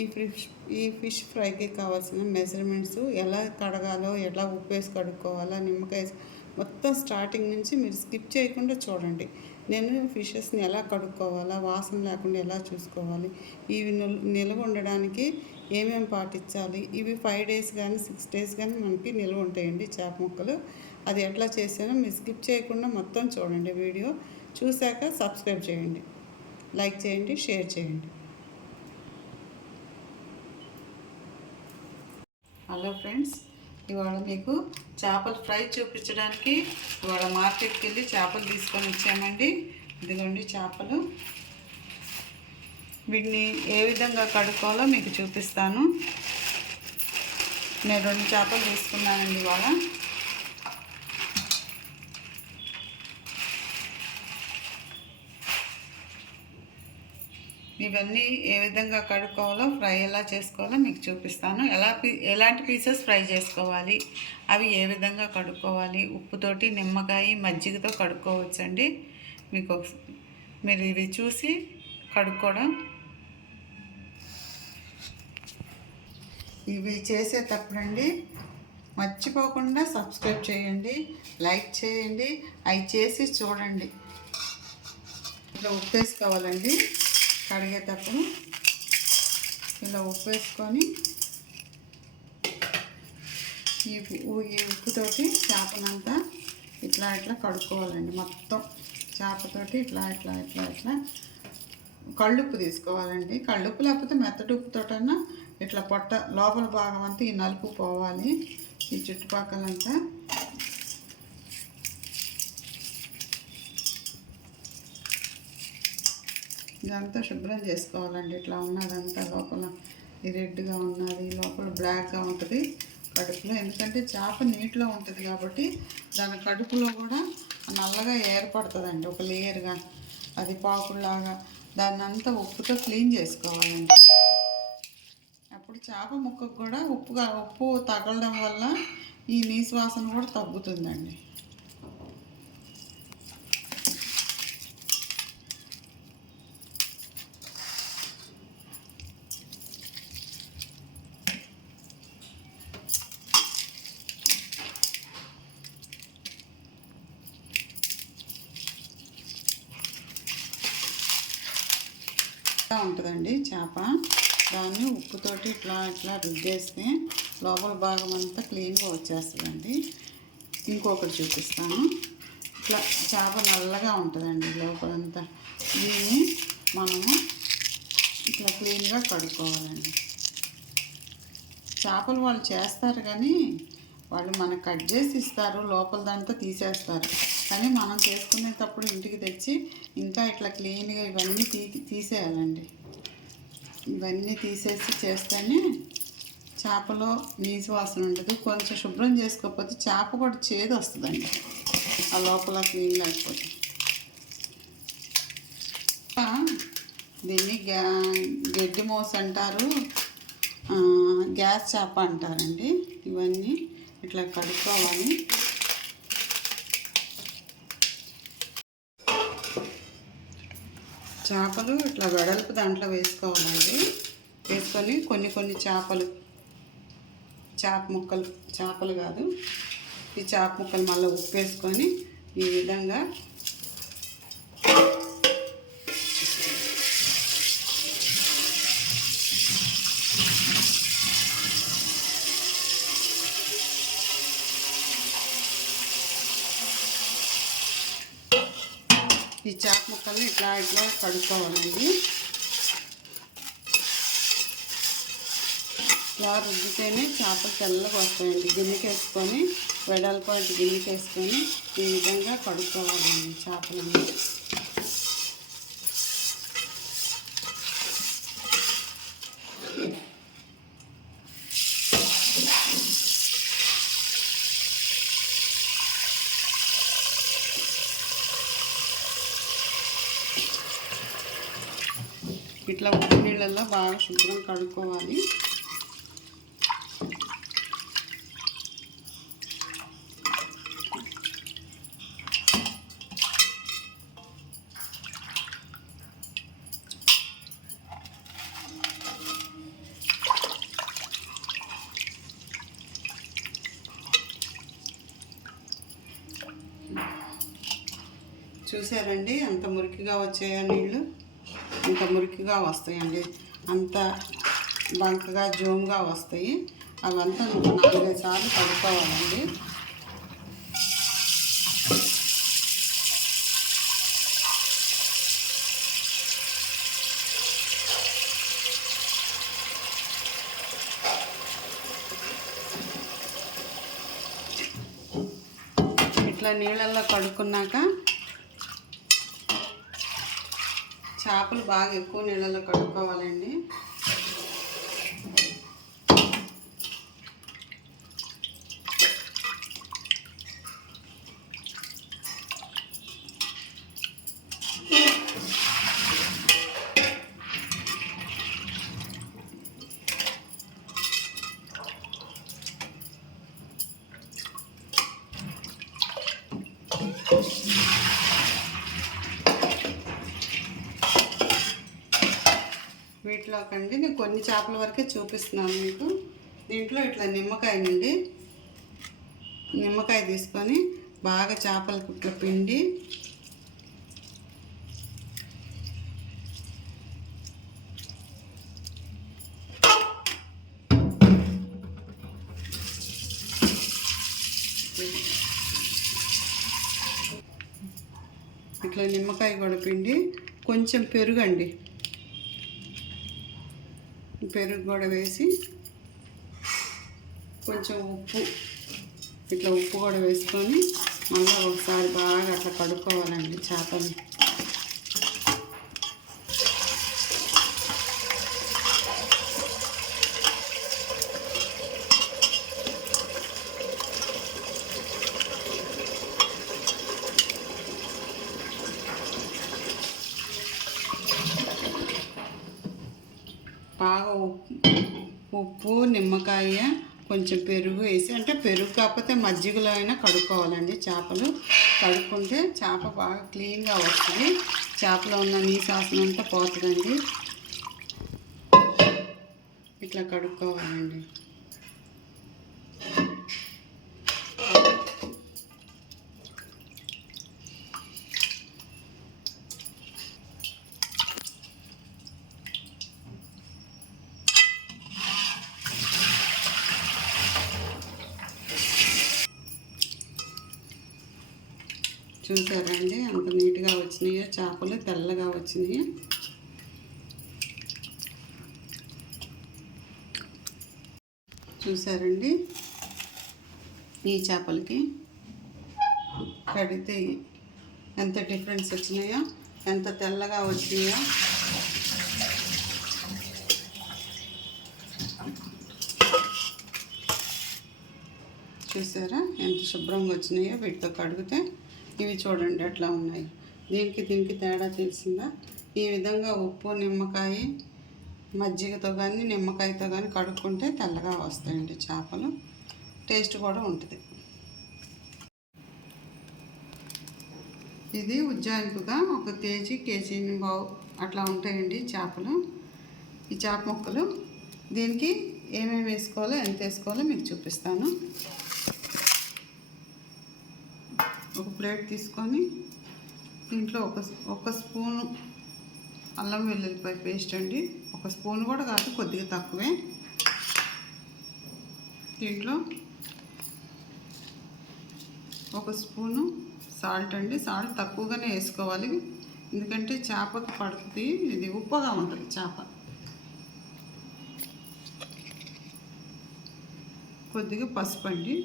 ఈ ఫిష్ ఈ ఫిష్ ఫ్రైకి కావాల్సిన మెజర్మెంట్స్ ఎలా కడగాలో ఎలా ఉప్పు వేసి కడుక్కోవాలా నిమ్మకాయ మొత్తం స్టార్టింగ్ నుంచి మీరు స్కిప్ చేయకుండా చూడండి. నేను ఫిషెస్ని ఎలా కడుక్కోవాలా వాసన లేకుండా ఎలా చూసుకోవాలి ఇవి నిల్- నిల్వ ఉండడానికి ఏమేమి పాటించాలి ఇవి ఫైవ్ డేస్ కానీ సిక్స్ డేస్ కానీ మనకి నిల్వ ఉంటాయండి చేప ముక్కలు. అది ఎట్లా చేసానో మీరు స్కిప్ చేయకుండా మొత్తం చూడండి వీడియో. చూశాక సబ్స్క్రైబ్ చేయండి. లైక్ చేయండి షేర్ చేయండి. హలో ఫ్రెండ్స్ ఇవాళ మీకు చేపల ఫ్రై చూపించడానికి ఇవాళ మార్కెట్కి వెళ్ళి చేపలు తీసుకొని వచ్చామండి. ఇదిగోండి చేపలు. వీటిని ఏ విధంగా కడుక్కోవాలో మీకు చూపిస్తాను. నేను రెండు చేపలు తీసుకున్నానండి ఇవాళ. ఇవన్నీ ఏ విధంగా కడుక్కోవాలో ఫ్రై ఎలా చేసుకోవాలో మీకు చూపిస్తాను. ఎలా పీ ఎలాంటి పీసెస్ ఫ్రై చేసుకోవాలి అవి ఏ విధంగా కడుక్కోవాలి ఉప్పుతోటి నిమ్మకాయ మజ్జిగతో కడుక్కోవచ్చండి. మీకు ఒక- మీరు ఇవి చూసి కడుక్కోవడం. ఇవి చేసేటప్పుడండి మర్చిపోకుండా సబ్స్క్రైబ్ చేయండి లైక్ చేయండి అవి చేసి చూడండి. ఇలా ఉప్పు వేసుకోవాలండి కడిగేటప్పుడు ఇలా ఉప్పు వేసుకొని ఈ ఈ ఉప్పుతోటి చేపనంతా ఇట్లా ఇట్లా కడుక్కోవాలండి మొత్తం. చేపతోటి ఇట్లా ఇట్లా ఇట్లా ఇట్లా కళ్ళుప్పు తీసుకోవాలండి. కళ్ళుప్పు లేకపోతే మెత్తటి ఉప్పుతోటన్నా ఇట్లా పొట్ట లోపల భాగం అంతా ఈ నలుపు పోవాలి. ఈ చుట్టుపక్కలంతా ఇదంతా శుభ్రం చేసుకోవాలండి. ఇట్లా ఉన్నదంతా లోపల ఈ రెడ్గా ఉన్నది లోపల బ్లాక్గా ఉంటుంది కడుపులో. ఎందుకంటే చేప నీటిలో ఉంటుంది కాబట్టి దాని కడుపులో కూడా నల్లగా ఏర్పడుతుందండి ఒక లేయర్గా. అది పాకుల్లాగా దాన్ని అంతా ఉప్పుతో క్లీన్ చేసుకోవాలండి. అప్పుడు చేప ముక్కకు కూడా ఉప్పుగా ఉప్పు తగలడం వల్ల ఈ నీసు వాసన కూడా తగ్గుతుందండి. ఉంటుందండి చేప. దాన్ని ఉప్పుతోటి ఇట్లా ఇట్లా రుద్దేస్తే లోపల భాగం అంతా క్లీన్గా వచ్చేస్తుందండి. ఇంకొకటి చూపిస్తాను. ఇట్లా చేప నల్లగా ఉంటుందండి లోపలంతా. దీన్ని మనము ఇట్లా క్లీన్గా కడుక్కోవాలండి. చేపలు వాళ్ళు చేస్తారు కానీ వాళ్ళు మనకు కట్ చేసి ఇస్తారు లోపల దాంతో తీసేస్తారు. కానీ మనం చేసుకునేటప్పుడు ఇంటికి తెచ్చి ఇంకా ఇట్లా క్లీన్గా ఇవన్నీ తీ తీసేయాలండి. ఇవన్నీ తీసేసి చేస్తేనే చేపలో నీసు వాసన ఉండదు కొంచెం శుభ్రం చేసుకోకపోతే చేప కూడా చేదు వస్తుందండి. ఆ లోపల క్లీన్ లేకపోతే. దీన్ని గ్యా గడ్డి మోస అంటారు. గ్యాస్ చేప అంటారండి. ఇవన్నీ ఇట్లా కడుక్కోవాలి. చేపలు ఇట్లా వెడల్పు దాంట్లో వేసుకోవాలండి. వేసుకొని కొన్ని కొన్ని చేపలు చేప ముక్కలు చేపలు కాదు. ఈ చేప ముక్కలు మళ్ళీ ఉప్పు వేసుకొని ఈ విధంగా ఈ చేప ముక్కల్ని ఇట్లా ఇట్లా కడుక్కోవాలండి. ఇట్లా రుద్దితేనే చేపలు తెల్లగా వస్తాయండి. గిన్నెకి వేసుకొని వెడల్పాటి గిన్నెకి వేసుకొని ఈ విధంగా కడుక్కోవాలండి చేపలని ఇట్లా ఉప్పు నీళ్ళల్లో బాగా శుభ్రం కడుక్కోవాలి. చూసారండి? అంత మురికిగా వచ్చాయా నీళ్ళు? అంత మురికిగా వస్తాయండి. అంత బంకగా జోమ్గా వస్తాయి. అవంతా ఒక నాలుగైదు సార్లు కడుక్కోవాలండి. ఇట్లా నీళ్ళల్లో కడుక్కున్నాక చేపలు బాగా ఎక్కువ నీళ్ళల్లో కడుక్కోవాలండి. వీటిలోకండి నేను కొన్ని చేపల వరకే చూపిస్తున్నాను మీకు. దీంట్లో ఇట్లా నిమ్మకాయ నుండి నిమ్మకాయ తీసుకొని బాగా చేపలకు ఇట్లా పిండి. ఇట్లా నిమ్మకాయ కూడా పిండి. కొంచెం పెరుగండి. పెరుగు కూడా వేసి కొంచెం ఉప్పు ఇట్లా ఉప్పు కూడా వేసుకొని మళ్ళీ ఒకసారి బాగా అట్లా కడుక్కోవాలండి చేపని బాగా ఉప్పు ఉప్పు నిమ్మకాయ కొంచెం పెరుగు వేసి అంటే పెరుగు కాకపోతే మజ్జిగలో అయినా కడుక్కోవాలండి చేపలు. కడుక్కుంటే చేప బాగా క్లీన్గా వస్తుంది. చేపలో ఉన్న నీసాసనం అంతా పోతుందండి. ఇట్లా కడుక్కోవాలండి. చూసారండి అంత నీట్గా వచ్చినాయో చేపలు తెల్లగా వచ్చినాయి. చూసారండి ఈ చేపలకి కడితే ఎంత డిఫరెన్స్ వచ్చినాయో ఎంత తెల్లగా వచ్చినాయో. చూసారా? ఎంత శుభ్రంగా వచ్చినాయో వీటితో కడిగితే ఇవి చూడండి ఎట్లా ఉన్నాయి. దీనికి దీనికి తేడా తెలిసిందా? ఈ విధంగా ఉప్పు నిమ్మకాయ మజ్జిగతో కానీ నిమ్మకాయతో కానీ కడుక్కుంటే తెల్లగా వస్తాయండి చేపలు. టేస్ట్ కూడా ఉంటుంది. ఇది ఉజ్జాయింపుగా ఒక కేజీ కేజీ బావు అట్లా ఉంటాయండి చేపలు. ఈ చేప ముక్కలు దీనికి ఏమేమి వేసుకోవాలో ఎంత వేసుకోవాలో మీకు చూపిస్తాను. ఒక ప్లేట్ తీసుకొని దీంట్లో ఒక ఒక స్పూను అల్లం వెల్లుల్లిపాయ పేస్ట్ అండి. ఒక స్పూన్ కూడా కాదు కొద్దిగా తక్కువే. దీంట్లో ఒక స్పూను సాల్ట్ అండి. సాల్ట్ తక్కువగానే వేసుకోవాలి. ఎందుకంటే చేపకు పడుతుంది. ఇది ఉప్పగా ఉంటుంది చేప. కొద్దిగా పసుపు అండి.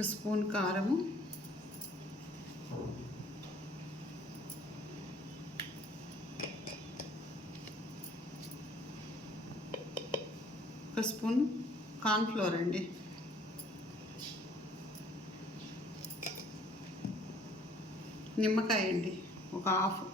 ఒక స్పూన్ కారము. ఒక స్పూన్ కార్న్ఫ్లోర్ అండి. నిమ్మకాయ అండి ఒక హాఫ్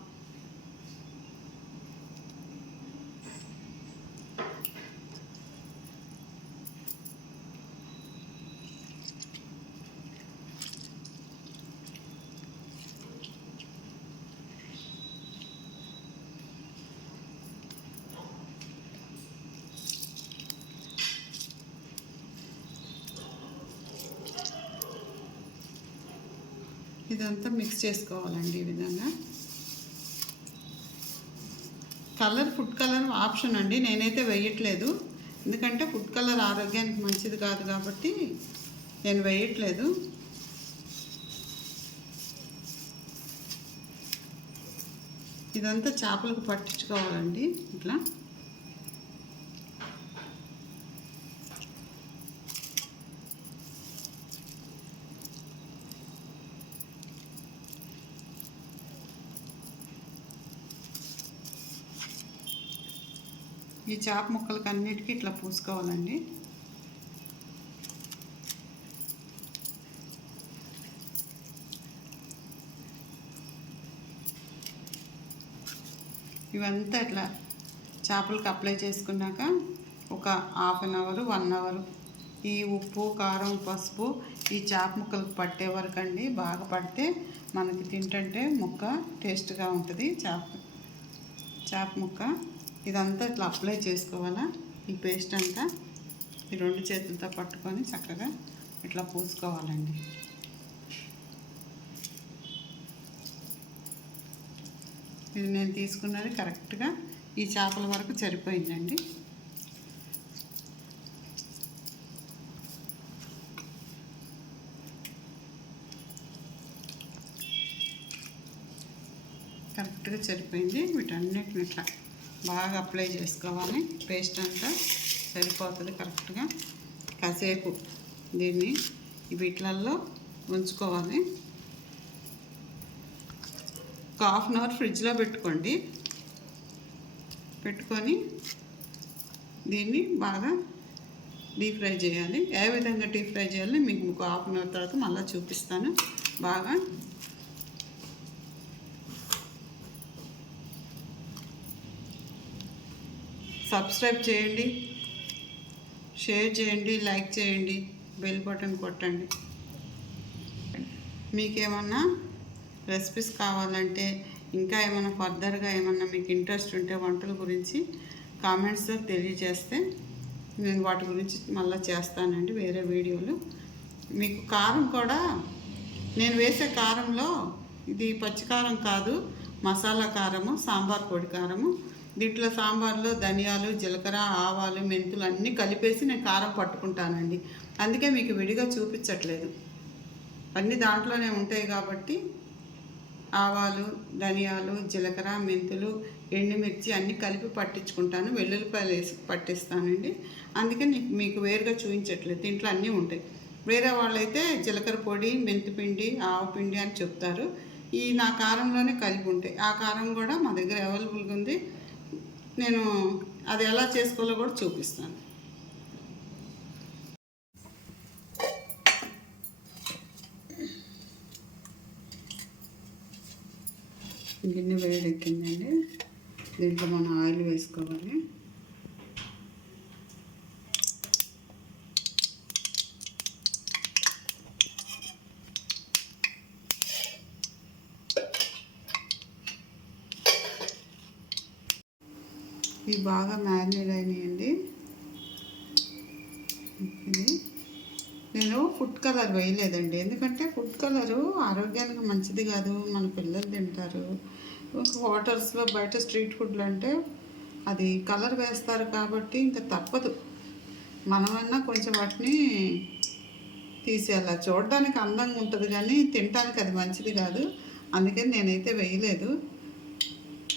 ఇదంతా మిక్స్ చేసుకోవాలండి ఈ విధంగా. కలర్ ఫుడ్ కలర్ ఆప్షన్ అండి. నేనైతే వేయట్లేదు. ఎందుకంటే ఫుడ్ కలర్ ఆరోగ్యానికి మంచిది కాదు కాబట్టి నేను వేయట్లేదు. ఇదంతా చేపలకు పట్టించుకోవాలండి. ఇట్లా. ఈ చేప ముక్కలకి అన్నిటికీ ఇట్లా పూసుకోవాలండి. ఇవంతా ఇట్లా చేపలకు అప్లై చేసుకున్నాక ఒక half an hour one hour ఈ ఉప్పు కారం పసుపు ఈ చేప ముక్కలకు పట్టే వరకు అండి బాగా పడితే మనకి తింటుంటే ముక్క టేస్ట్గా ఉంటుంది. చేప చేప ముక్క ఇదంతా ఇట్లా అప్లై చేసుకోవాలా? ఈ పేస్ట్ అంతా ఈ రెండు చేతులతో పట్టుకొని చక్కగా ఇట్లా పూసుకోవాలండి. ఇది నేను తీసుకున్నది కరెక్ట్గా ఈ చేపల వరకు సరిపోయిందండి. కరెక్ట్గా సరిపోయింది. వీటన్నిటిని ఇట్లా బాగా అప్లై చేసుకోవాలి. పేస్ట్ అంతా సరిపోతుంది కరెక్ట్గా కాసేపు దీన్ని వీటిలల్లో ఉంచుకోవాలి. ఒక హాఫ్ అన్ అవర్ ఫ్రిడ్జ్లో పెట్టుకోండి. పెట్టుకొని దీన్ని బాగా డీప్ ఫ్రై చేయాలి. ఏ విధంగా డీప్ ఫ్రై చేయాలి మీకు ఒక హాఫ్ అన్ అవర్ తర్వాత మళ్ళీ చూపిస్తాను. బాగా సబ్స్క్రైబ్ చేయండి షేర్ చేయండి లైక్ చేయండి బెల్ బటన్ కొట్టండి. మీకేమన్నా రెసిపీస్ కావాలంటే ఇంకా ఏమైనా ఫర్దర్గా ఏమన్నా మీకు ఇంట్రెస్ట్ ఉంటే వంటల గురించి కామెంట్స్లో తెలియజేస్తే నేను వాటి గురించి మళ్ళీ చేస్తానండి వేరే వీడియోలు. మీకు కారం కూడా నేను వేసే కారంలో ఇది పచ్చికారం కాదు మసాలా కారము సాంబార్ పొడి కారము దీంట్లో సాంబార్లో ధనియాలు జీలకర్ర ఆవాలు మెంతులు అన్నీ కలిపేసి నేను కారం పట్టుకుంటానండి. అందుకే మీకు విడిగా చూపించట్లేదు. అన్నీ దాంట్లోనే ఉంటాయి కాబట్టి ఆవాలు ధనియాలు జీలకర్ర మెంతులు ఎండుమిర్చి అన్నీ కలిపి పట్టించుకుంటాను. వెల్లుల్లిపాయలు వేసి పట్టిస్తానండి. అందుకే నీకు మీకు వేరుగా చూపించట్లేదు. దీంట్లో అన్నీ ఉంటాయి. వేరే వాళ్ళైతే జీలకర్ర పొడి మెంతిపిండి ఆవపిండి అని చెప్తారు. ఈ నా కారంలోనే కలిపి ఉంటాయి. ఆ కారం కూడా మా దగ్గర అవైలబుల్గా ఉంది. నేను అది ఎలా చేసుకోవాలో కూడా చూపిస్తాను. గిన్నె వేడెక్కిందండి. దీంట్లో మనం ఆయిల్ వేసుకోవాలి. ఇవి బాగా మ్యారినేట్ అయినాయండి. ఇది నేను ఫుడ్ కలర్ వేయలేదండి. ఎందుకంటే ఫుడ్ కలరు ఆరోగ్యానికి మంచిది కాదు. మన పిల్లలు తింటారు. హోటల్స్లో బయట స్ట్రీట్ ఫుడ్లు అంటే అది కలర్ వేస్తారు కాబట్టి ఇంకా తప్పదు. మనమన్నా కొంచెం వాటిని తీసేయాలి? చూడడానికి అందంగా ఉంటుంది కానీ తినడానికి అది మంచిది కాదు. అందుకని నేనైతే వేయలేదు.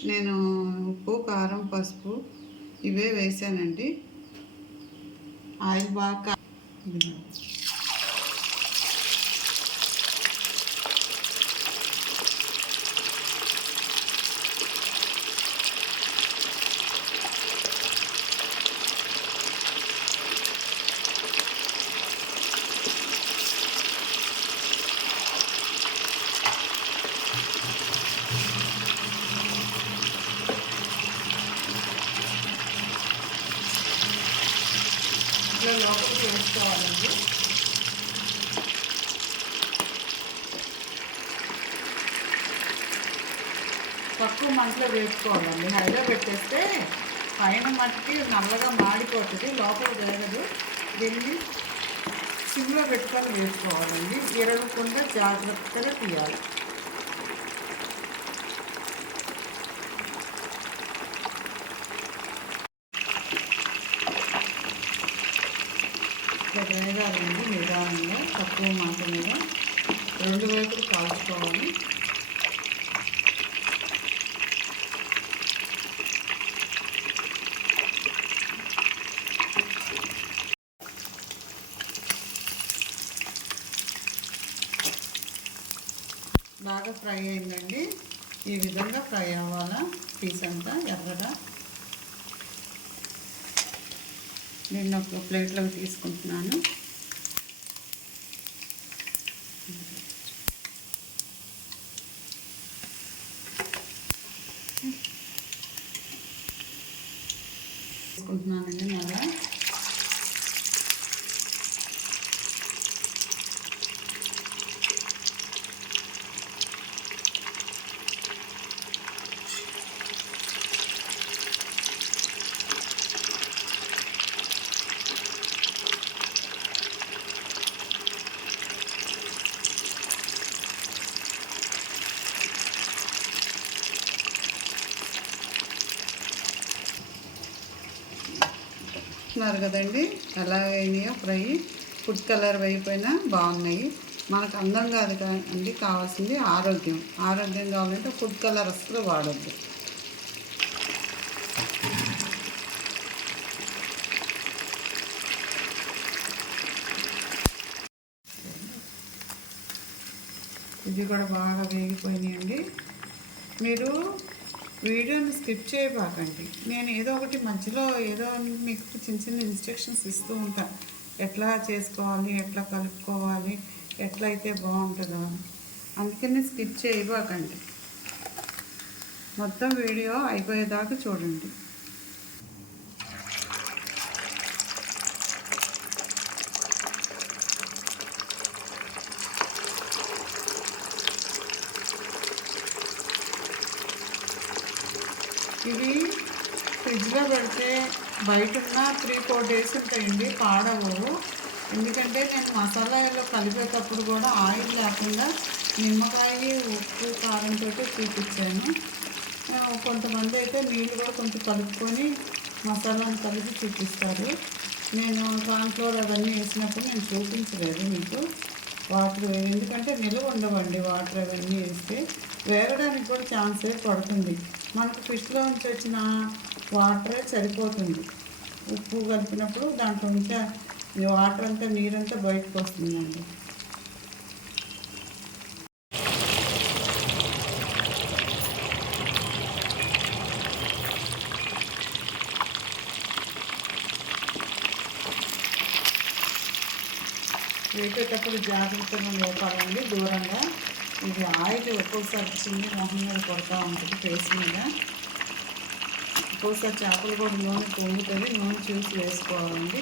నేను ఉప్పు కారం పసుపు ఇవే వేసానండి. ఆయిల్ బాగా ఇదిగో. ఇట్లా లోపలికి వేసుకోవాలండి తక్కువ మంటలో వేసుకోవాలండి హైలో పెట్టేస్తే పైన మట్టి నల్లగా మాడిపోతుంది లోపల వేగదు దీన్ని సిమ్లో పెట్టుకొని వేసుకోవాలండి. ఇరగకుండా జాగ్రత్తగా తీయాలి. ఇట్లా వేగాలండి నిదానంగా తక్కువ మాట మీద రెండు వైపులు కాల్చుకోవాలి బాగా ఫ్రై అయిందండి. ఈ విధంగా ఫ్రై అవ్వాలా? పీస్ అంతా ఎర్రగా. నేను ఒక ప్లేట్లోకి తీసుకుంటున్నాను తీసుకుంటున్నానండి మళ్ళా చూస్తున్నారు కదండి. ఎలా అయినాయో ఫ్రై ఫుడ్ కలర్ అయిపోయినా బాగున్నాయి. మనకు అందం కాదు అండి కావాల్సింది ఆరోగ్యం. ఆరోగ్యం కావాలంటే ఫుడ్ కలర్ అసలు వాడద్దు. ఇది కూడా బాగా వేగిపోయినాయండి. మీరు వీడియోని స్కిప్ చేయబాకండి. నేను ఏదో ఒకటి మధ్యలో ఏదో మీకు చిన్న చిన్న ఇన్స్ట్రక్షన్స్ ఇస్తూ ఉంటాను ఎట్లా చేసుకోవాలి ఎట్లా కలుపుకోవాలి ఎట్లా అయితే బాగుంటుందో అందుకని స్కిప్ చేయబాకండి. మొత్తం వీడియో అయిపోయేదాకా చూడండి ఇవి ఫ్రిడ్జ్లో పెడితే బయట ఉన్న త్రీ ఫోర్ డేస్ ఉంటాయండి పాడవు. ఎందుకంటే నేను మసాలాలో కలిపేటప్పుడు కూడా ఆయిల్ లేకుండా నిమ్మకాయ ఉప్పు కారంతో చూపించాను కొంతమంది అయితే నీళ్ళు కూడా కొంచెం కలుపుకొని మసాలాను కలిపి చూపిస్తారు నేను కాన్ఫ్లోర్ అవన్నీ వేసినప్పుడు నేను చూపించలేదు మీకు. వాటర్ ఎందుకంటే నిల్వ ఉండవండి వాటర్ అవన్నీ వేస్తే. వేగడానికి కూడా ఛాన్సే పడుతుంది. మనకు ఫిష్లో నుంచి వచ్చిన వాటరే సరిపోతుంది. ఉప్పు కలిపినప్పుడు దాంట్లో నుంచి వాటర్ అంతా నీరంతా బయటకు వస్తుందండి. వేపేటప్పుడు జాగ్రత్తగా వేపాలండి దూరంగా. ఇది ఆయిల్ ఒక్కొక్కసారి చిన్న మొహం మీద కొడతా ఉంటుంది ఫేస్ మీద. ఒక్కోసారి చేపలు కూడా నూనె పొంగుతుంది నూనె చూసి వేసుకోవాలండి.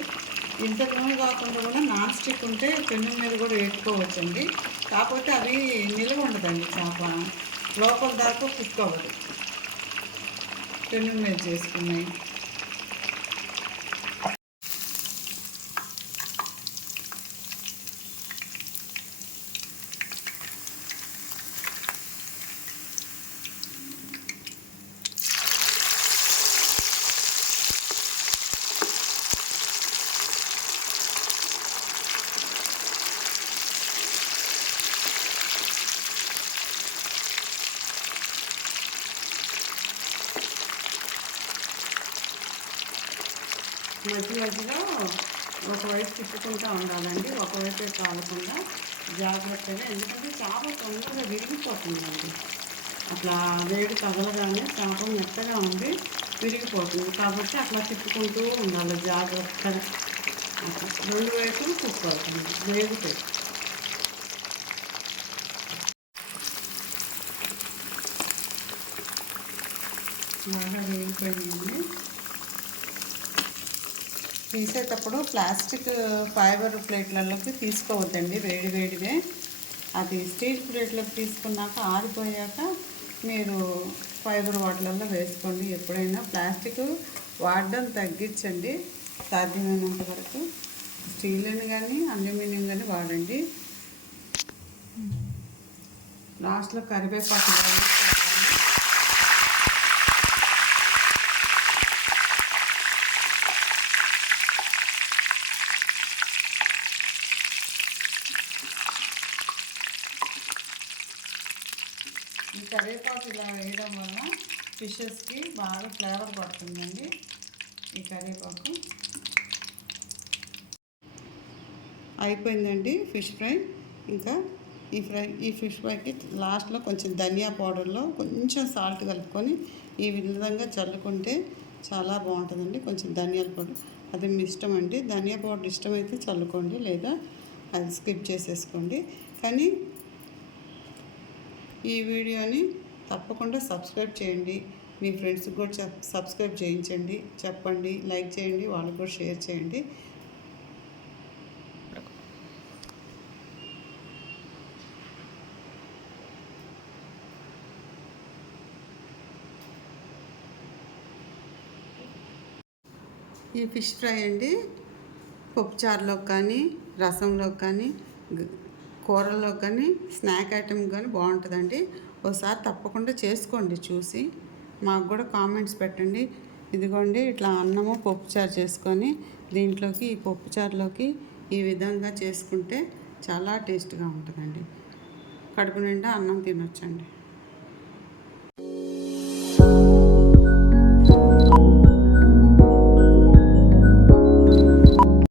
ఇంత నూనె కాకుండా కూడా నాన్ స్టిక్ ఉంటే పెన్ను మీద కూడా వేసుకోవచ్చండి కాకపోతే అవి నిలువ ఉండదండి చేప. లోపల దాకా కుక్ అవ్వదు. పెన్ను మీద చేసుకున్నాయి. మధ్య మధ్యలో ఒకవైపు తిప్పుకుంటూ ఉండాలండి ఒకవైపే కాలకుండా జాగ్రత్తగా ఎందుకంటే చేప తొందరగా విరిగిపోతుందండి. అట్లా వేడి తగలగానే చేప మెత్తగా ఉంది విరిగిపోతుంది. కాబట్టి అట్లా తిప్పుకుంటూ ఉండాలి జాగ్రత్తగా. రెండు వైపులు తిప్పుకోవాలి అవుతుంది బాగా వేగిపోయింది తీసేటప్పుడు ప్లాస్టిక్ ఫైబర్ ప్లేట్లలోకి తీసుకోవద్దండి వేడి వేడివే అది స్టీల్ ప్లేట్లోకి తీసుకున్నాక ఆరిపోయాక మీరు ఫైబర్ వాటిలలో వేసుకోండి. ఎప్పుడైనా ప్లాస్టిక్ వాడడం తగ్గించండి. సాధ్యమైనంత వరకు స్టీల్ని కానీ అల్యూమినియం కానీ వాడండి. లాస్ట్లో కరివేపాకు వేయాలి. ఈ కరివేపాకు ఇలా వేయడం వల్ల ఫిషెస్కి బాగా ఫ్లేవర్ పడుతుందండి ఈ కరివేపాకు. అయిపోయిందండి ఫిష్ ఫ్రై ఇంకా ఈ ఫ్రై ఈ ఫిష్ ఫ్రైకి లాస్ట్లో కొంచెం ధనియా పౌడర్లో కొంచెం సాల్ట్ కలుపుకొని ఈ విధంగా చల్లుకుంటే చాలా బాగుంటుందండి. కొంచెం ధనియాల పౌడర్. అది మీ ఇష్టం అండి. ధనియా పౌడర్ ఇష్టమైతే చల్లుకోండి లేదా అది స్కిప్ చేసేసుకోండి. కానీ ఈ వీడియోని తప్పకుండా సబ్స్క్రైబ్ చేయండి. మీ ఫ్రెండ్స్కి కూడా సబ్స్క్రైబ్ చేయించండి. చెప్పండి లైక్ చేయండి వాళ్ళకు కూడా షేర్ చేయండి. ఈ ఫిష్ ఫ్రై అండి. పప్పుచారులోకి కానీ రసంలోకి కానీ కూరల్లో కానీ స్నాక్ ఐటెం కానీ బాగుంటుందండి. ఒకసారి తప్పకుండా చేసుకోండి చూసి. మాకు కూడా కామెంట్స్ పెట్టండి. ఇదిగోండి ఇట్లా అన్నము పప్పుచారు చేసుకొని దీంట్లోకి ఈ పప్పుచారులోకి ఈ విధంగా చేసుకుంటే చాలా టేస్ట్గా ఉంటుందండి. కడుపు నిండా అన్నం తినొచ్చండి.